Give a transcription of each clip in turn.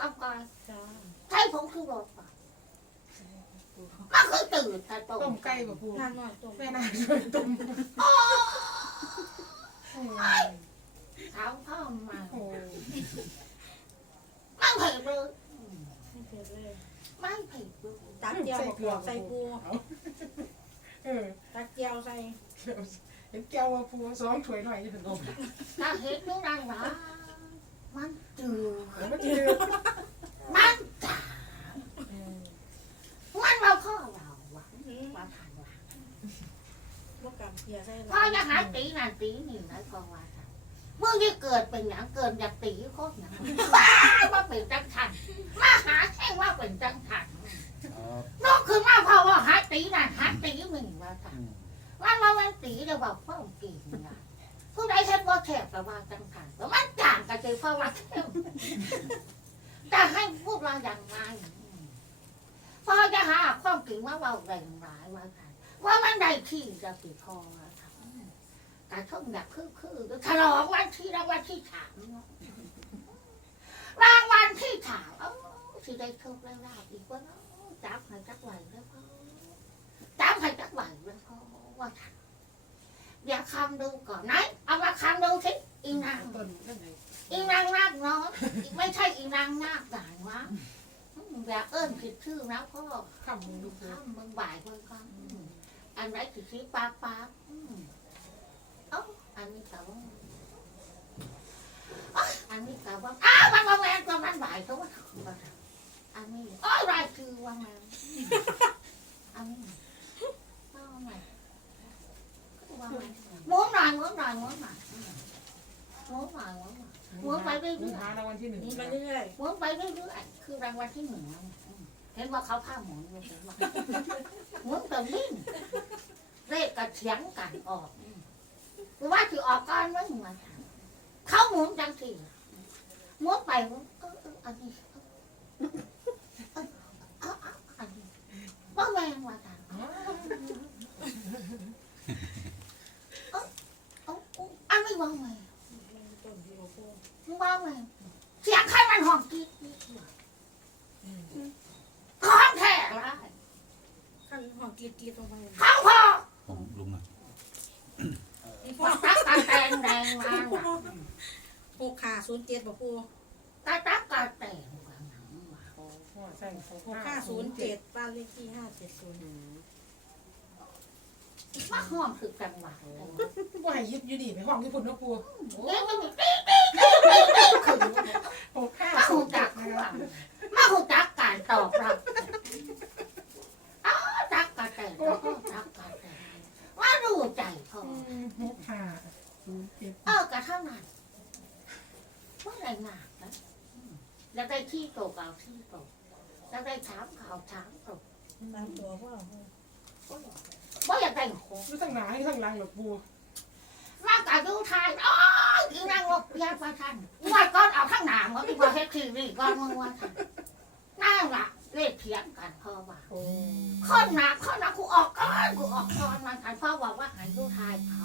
กำก่อนจ้าใช้ผงชูรสก่อนมันคือตื่นแต่ต้ต้มมไก่บ่ปูทานหน่อยตรงแม่นางช่วยต้มเท้าพ่อมาโอ้ไม่เผ็ดเลยไม่เผ็ดเลยไม่เผ็ดเลยตักเจียวบวกใส่ปูเออตักเจียวใส่เห็นแก้วว่าปูสองถ้วยหน่อยจะเป็นต้มถ้าเห็ดไม่ได้หรอ มันจืดแล้วมันจืดมันจ๋ามันเราพ่อเราวะว่าทานวะบวกกับเจียวใส่พ่อจะหาตีนั่นตีนี่นะก็ว่าทานเมื่อที่เกิดเป็นอย่างเกิดอยากตีโคตรอย่างว่าเป็นจังทันมาหาแค่ว่าเป็นจังทันครับนอกคือมาเพราะว่าหาตีนั่นหาตีมึงว่าทานอืมว่าว่ามันตีเดี๋ยวบอกพ่อกี่นะ ผู้ใดเห็นว่าแคบแต่ว่าจังทันแต่มันต่างกันเลยเพราะว่าจะให้พูดว่าอย่างไรพอจะหาความจริงว่าเราแรงร้ายว่าทานว่ามันได้ที่จะติดคอว่าทานแต่ช่วงแบบคือคือฉลองวันที่รางวัลที่สามเนาะรางวัลที่สามเอ้าสิได้โชคได้ลาบอีกว่าเนจับให้จักไหวแล้วพ่อจับให้จักไหวแล้วพ่อว่าทาน อย่าคำดูก่อนไหนเอามาคำดูสิอีนางต้นนั่นไงอีนางนาคน้อยไม่ใช่อีนางนาคด่านวะอย่าเอิ้นผิดชื่อนะพ่อข้ามมึงดูปูข้ามมึงบ่ายคนก็อืมอันไหนสิสีปากปากเอ้าอันนี้กับว่าเอ้ยอันนี้กับว่าอ้าวมันมาแมนตัวมันบ่ายตัวมันอันนี้โอ้ยรายชื่อว่าแมนอันนี้ว่าแมนว่าแมนหมุนหน่อยหมุนหน่อยหมุนหน่อยอืมหมุนหน่อยหมุนหน่อย หัวไป เรื่อยๆมึงหารางวัลที่หนึ่งนี่มาเรื่อยหมุนไปเรื่อยๆคือรางวัลที่หนึ่งนะอืมเห็นว่าเขาผ้าหมุนอยู่เห็นว่าหมุนแต่วิ่งเลขกระเฉียงกันออกอืมหรือว่าถือออกก้อนไว้เหมือนกันเขาหมุนจังสี่หมุนไปหมุนเออเอออันนี้เออเออเออเอออันนี้ว่าแมงว่าจังเออเออเอออันนี้ว่าแมงๆต้นที่ ปูว่าแมงเสียงใครมันหอมกรี๊ดกรี๊ดกรี๊ดของแท้ละขันหอมกรีดกรีดลงไปข้าวพอผมลุงหน่อยนี่พ่อว่าตักกะแตงแดงมาว่ะปูขาศูนย์เจ็ดบ่ปูตาตักกะแตงว่าหนังว่ะพ่อใช่หกหกห้าศูนย์เจ็ดบ้านเลขที่ห้าเจ็ดศูนย์มาห้อมคือจังหวะเลยว่าให้ยึดอยู่ดีไปห้องที่พุ่นนะปูเอ๊ะมันมีกรี๊ด ขึ้นหกห้ามาศูหูนย์จักดเคนะมาหูจักการตอบรับอ้าวตักกะแตงแล้วก็ตักกะแตงว่ารู้ใจพอ หกห้าศูนย์เจ็ดเออกระเท่านั้นว่าอะไรหนักนะแล้วได้ที่ตกเอาที่โตแล้วได้ถามข่าวถามโตตามตัวพ่อว่าอยากได้โคงรู้ทั้งหนาให้ทั้งหลังหรอกปูร่างกายดูไทยอ๋อ อีนางลกเพียรประทันว่าก้อนเอาข้างหนามันที่ว่าเฮ็ดทีวีก้อนมึงว่าทันนั่นล่ะเลขเถียงกันพ่อว่าโอ้ข้อหนักข้อหนักกูออกก้อนกูออกก้อนมันกันพ่อบอกว่าหายดูไทยเขา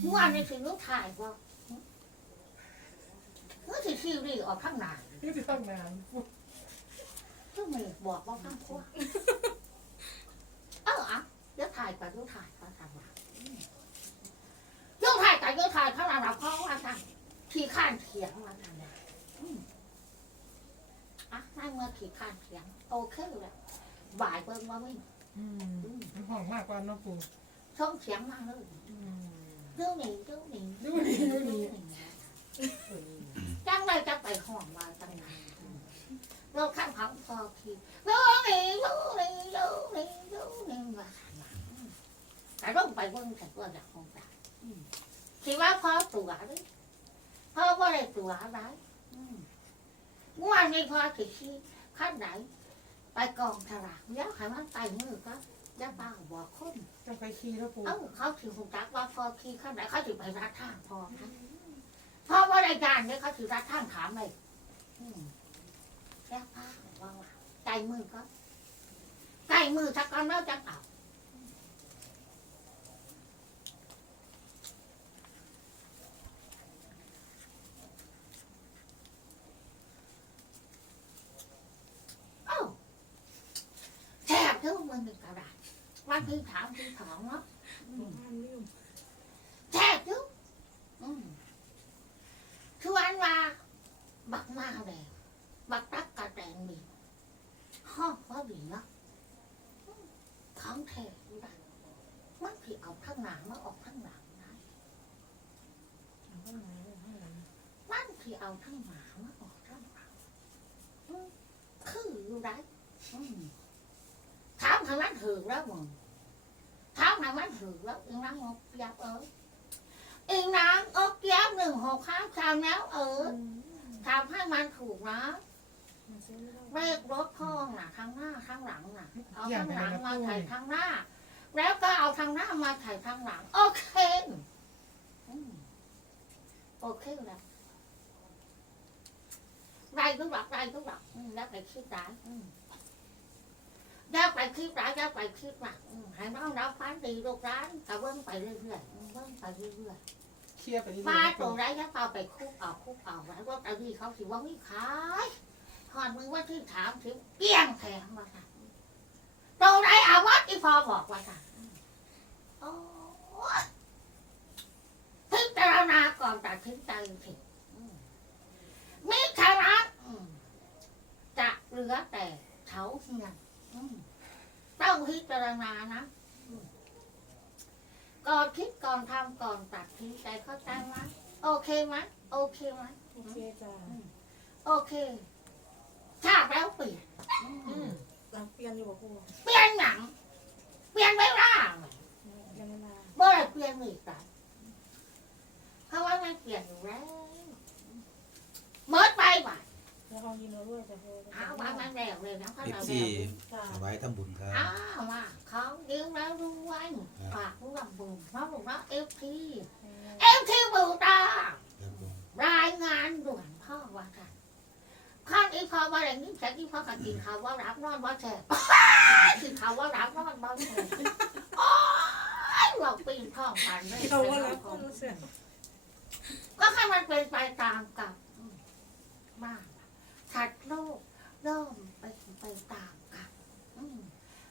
เมื่อวานในสิ่งดูไทยว่าเมื่อสิทีวีออกข้างหนานี่จะตั้งนานปูซึ่งมีบอกว่าข้างขั้วเอออะเดี๋ยวถ่ายกับยูถ่ายเขาทำว่ายูถ่ายกับยูถ่ายเขาทำเราเพราะว่าทำขี่ข้านเถียงมาทำนะอืมอะไม่เมื่อขี่ข้านเถียง โอเคแล้วบ่ายเบิ่งว่าไม่งอืมห้องมากกว่าเนาะปูช่องเถียงมากเลยอืมเรื่องนี้เรื่องนี้ดูนี่ดูนี่เออจังไรจะไปห้องมาจังไรเราข้างของพอขี่เรื่องนี้เรื่องนี้เรื่องนี้เรื่องนี้ว่าแต่ต้องไปเบิ่งแต่ตัวจากของตาอืม คิดว่าพ่อตัวเลยพ่อว่าได้ตัวอะไรอืมเมื่อวานนี้พ่อสิขี้ขั้นไหน ไปกองถลากแล้วใครมันไต่มือก็ย่าป้าบอกคนจะไปขี่แล้วปูเอ้าเขาถือหุ่นจักว่าพ่อขี้ขั้นไหนเขาถือไปรัดทางพ่อนะพ่อว่าได้การเนี่ยเขาถือรัดทางถามเลยอืมแล้วป้าว่าว่าไต่มือก็ไต่มือสักก้อนแล้วจะเอา นหนึ่งกระดาษ วันที่ถามที่สองเนาะอืมห้ามลืมแท้จุ๊บอืมชวนว่าบักมาเลยบักตักกระแตงมีห้อ ถือแล้วอีนางงกยับเอ้ยอีนางอกยับหนึ่งหกข้าวชามแล้วเออทำให้มันถูกนะมาะเลขรถพ่องน่ะข้างหน้าข้างหลังน่ะเอาข้างหลังมาถ่ายข้างหน้า แล้วก็เอาข้างหน้ามาถ่ายข้างหลัง โอเคโอเคแล้วได้ทุกหลักได้ทุกหลักแล้วไปคิดร้า ยอืมแล้วไปคิดร้ายแล้วไปคิดหลักอืมให้น้องรับฟันดีลูกร้านแต่เบิ้งไปเรื่อยๆอืมเบิ้งไปเรื่อยๆเคลียร์ไปเรื่อยมาๆตรงไรก็เอาไปคุกเอาคุกเอาไว้ว่าตอนนี้เขาสิว่าไม่ขายหอดมือว่าที่ถามถึงเกี้ยงแถมมาค่ะตรงไรอาวัดที่พอบอกว่าค่ะโอ้ยพิจารณาก่อนตัดสินใจสิอืมมิฉะนั้นอืมจะเหลือแต่เขาเฮียนอืม ต้องพิจารณานะอืมก่อนคิดก่อนทำก่อนตัดสินใจเข้าใจไหมโอเคไหมโอเคไหมโอเคจ้าโอเคชาติแล้วเปลี่ยนอืมอืมเราเปลี่ยนอยู่บ่ครูเปลี่ยนหนังเปลี่ยนไม่ได้เปลี่ยนเวลาเมื่อไรเปลี่ยนอีกแต่เพราะว่ามันเปลี่ยนอยู่แล้วเมื่อไปบ่ะ แล้ว เขายินเราด้วยจ้ะครูเอาวางมันแรกเลยนะเพราเอฟเราซีจ้าถวายทำบุญครับอ้าวมาเขายืมแล้วด้วยฝากผู้รับบุญเพราะบอกว่าเอฟทีเอฟทีบูตา ครับผมรายงานด่วนพ่อว่ากันข้างอีพอว่าอย่างนี้แต่อีพอกันกินข้าวว่ารับนอนว่าแฉกกินข้าวว่ารับนอนว่าแฉกโอ้ยเราปีนท้องกันเลยเขาว่ารับต้นเสียก็ให้มันเป็นไปตามกับอืมมาก ถัดโลกเริ่มไปไปตามกัน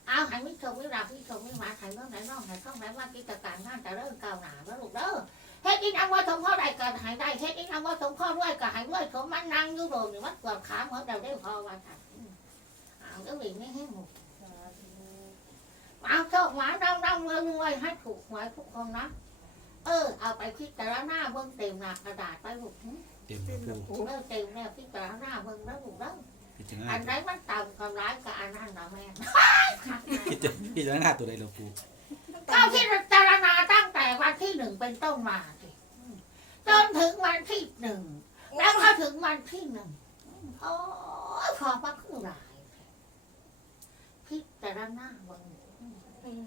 เอาใหายมิชมวิราพิชมวิมาใหายเรื่องไหนน้องใหายท่องไหนว่ากิจการงานแต่เริ่มก้าหนาแล้วลูกเด้อเฮ็ดอีนังว่าสมพ่อใดก็หายได้เฮ็ดอีนังว่าสมพ่อด้วยก็หายด้วยสมมันนั่งยู่โดนนี่มันปวดขาเหมือนเราได้พอว่าค่ะเอาก็วิ่งไม่ให้หมดเอาโชคหมานดำดำรวยรวยให้ถูกหวยทุกคนนะเออ เอาไปพิจารณาเบิ่งเต็มหน้ากระดาษไปลูกหึ เต็มครับปูเออเต็มแล้วพิจารณาเบิ่งแล้วลูกแล้วพิจารณาอันไหนมันต่ำกำไรก็อันนั้นนะแม่พิจารพิจารณาตัวใดหลวงปู่ก็พิจารณาตั้งแต่วันที่หนึ่งเป็นต้นมาสิจนถึงวันที่หนึ่งแล้วพอถึงวันที่หนึ่งโอ้พอมาคือหลายพิจารณาเบิ่ง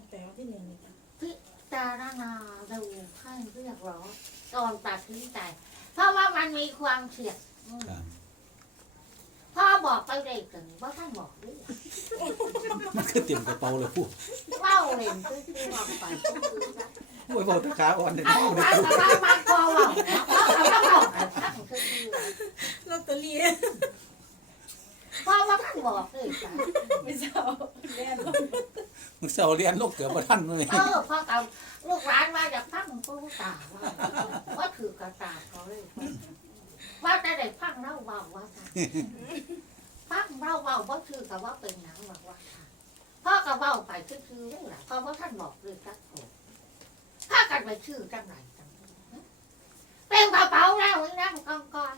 แต่ว่าที่หนึ่งนี่จ้ะพิจารณาดูให้เรียกร้องก่อนตัดสินใจ เพราะว่ามันมีความเสี่ยงอืมครับพ่อบอกไปเลยถึงว่าท่านบอกด้วยมันคือเต็มกระเป๋าเลยปูเล่าเลยคือคือบอกไปก็คือว่าโอ้ยบอกตะขาอ่อนเลยเอาปูไปเลยปูกับเรามาพอเราเอาเอาเอาเอาท่านคือคือว่าลอตเตอรี่ พ่อว่าท่านบอกเลยจ้ะไม่เศร้าแน่นอนมึงเสาเรียนลูกเกือบมาท่านเลยเออพ่อกับลูกหลานมาจากพังปูตาว่าว่าถือกระตาเขาเลยว่าแต่ได้พังเล่าเบาว่าจ้ะพังเล่าเบาว่าถือกับว่าเป็นหนังบอกว่าค่ะพ่อกับเบาไปคือๆนี่แหละเพราะว่าท่านบอกเลยจักโกถ้ากันไปชื่อจังไรจังเลยเป็นกระเป๋าแล้วนี่นั่งกองกอง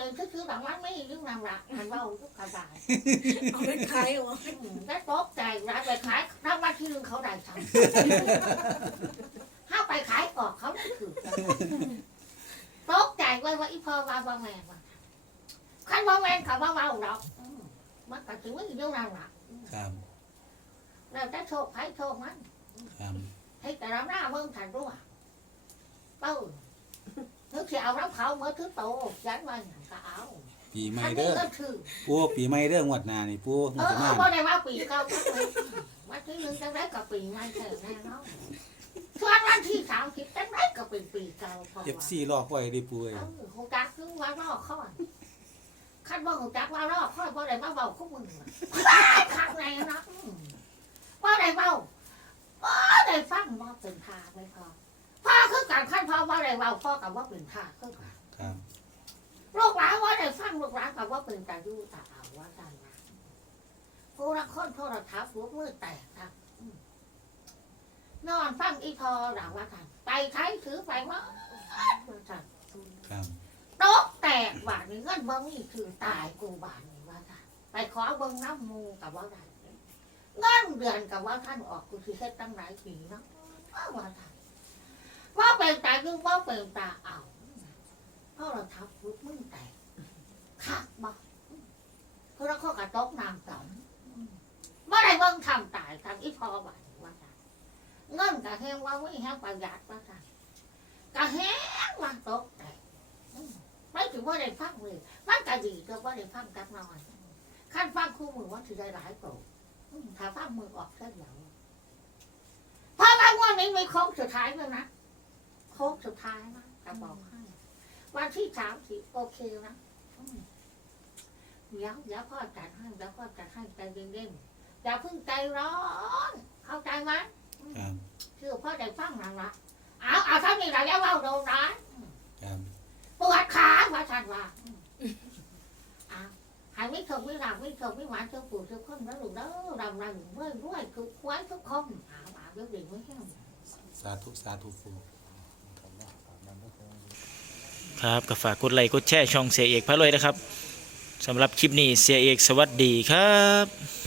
เล่าเลยคือๆแบบมันไม่ยืมนำละมันเล่าทุกกระดาษเอาไปขายเอาวะอืมได้ตกใจร้านไปขายรางวัลที่หนึ่งเขาได้สั่งห้าไปขายออกเขาได้ถือตกใจไว้ว่าอีพอว่าบางแมนว่าขันบางแมนเขาว่าเบาดอกอืมมันก็ถือว่าอยู่เรื่องนั้นล่ะครับเราจะโชคให้โชคมันครับให้แต่เราหน้าเบิ่งทันรู้อะเป้า นึกจะเอาน้ำเขาเมื่อถือโตยันมาอย่างก็เอาปีใหม่อันเด้นี้อก็ถือปูปีใหม่เด้องวดหน้านี่ปูงเอวดอหน้าเอาบ่ได้ว่าปีเก่าก็ปีวันที่หนึ่งจังได้กับปีใหม่แท้แน่เนาะส่วนวันที่สามสิบจังได้กับเป็นปีเก่าพอ เอฟซีลอกไว้ดิปูเอ้ยเออโคกักคือวันนอกข้อนขั้นว่าหูจักว่ารอบค่อยว่าอะไรมาเบาคู่มือข้างในนะอืมว่าอะไรเบาว่าอะไรฟังว่าเป็นทาไม่พอ พ่อคือการขั้นพ่อว่าอะไรเบาพ่อกับว่าเป็นทาคือกันครับลูกหลานว่าได้ฟังลูกหลานกับว่าเป็นตาดูตาเอาว่าจันนะผู้รักคนโทรทัศน์หัวมือแตกครับอืมนอนฟังอีทอหลังว่าจันไปใช้ถือไปว่าว่าจันครับโต๊ะแตกบาทนี้เงินบ่มีคือตายกูบาทนี้ว่าจันไปขอเบิ่งน้ำมูกับว่าได้เงินเดือนกับว่าท่านออกกูสิเฮ็ดตั้งหลายปีเนาะว่าจัน ว่าเป็นตาดูว่าเป็นตาเอาเพราะเราทับรุดมึงแตกคักบ่เพราะเราข้อกระตกน้ำสองเมื่อไรเบิ่งทำตายทำอีพอบาดว่าจ้ะเงินกะแห้งว่าไม่แห้งประหยัดว่าจ้ะกะแห้งว่าตกแตกไม่ถือว่าได้ฟังเลยมันกะดีก็ว่าได้ฟังกักน้อยขั้นฟังคู่มือว่าถือได้หลายโปรถ้าฟังมือออกแค่เดียวเพราะว่างวันนี้มีโค้งสุดท้ายแล้วนะ ค้งสุดท้ายนะจะบอกให้ วันที่สามสิโอเคนะอืมเดี๋ยวเดี๋ยวพ่อจัดให้เดี๋ยวพ่อจัดให้ใจเย็นๆอย่าเพิ่งใจร้อน เข้าใจไหมครับคือพ่อใจฟังนั่นละเอาเอาเท่านี้เราจะเล่าโดนร้านครับปวดขาว่าฉันว่าอืมเอาหายไม่ถกไม่หลับไม่ถกไม่หวานเจ้าปู่เจ้าคนแล้วลูกเด้อดำดำเมื่อยรวยทุกควายทุกคนเอาเอาเดี๋ยวเด็กไม่แห้งสาธุสาธุปู ครับก็ฝากกดไลค์กดแชร์ช่องเสียเอกพระรวยนะครับสำหรับคลิปนี้เสียเอกสวัสดีครับ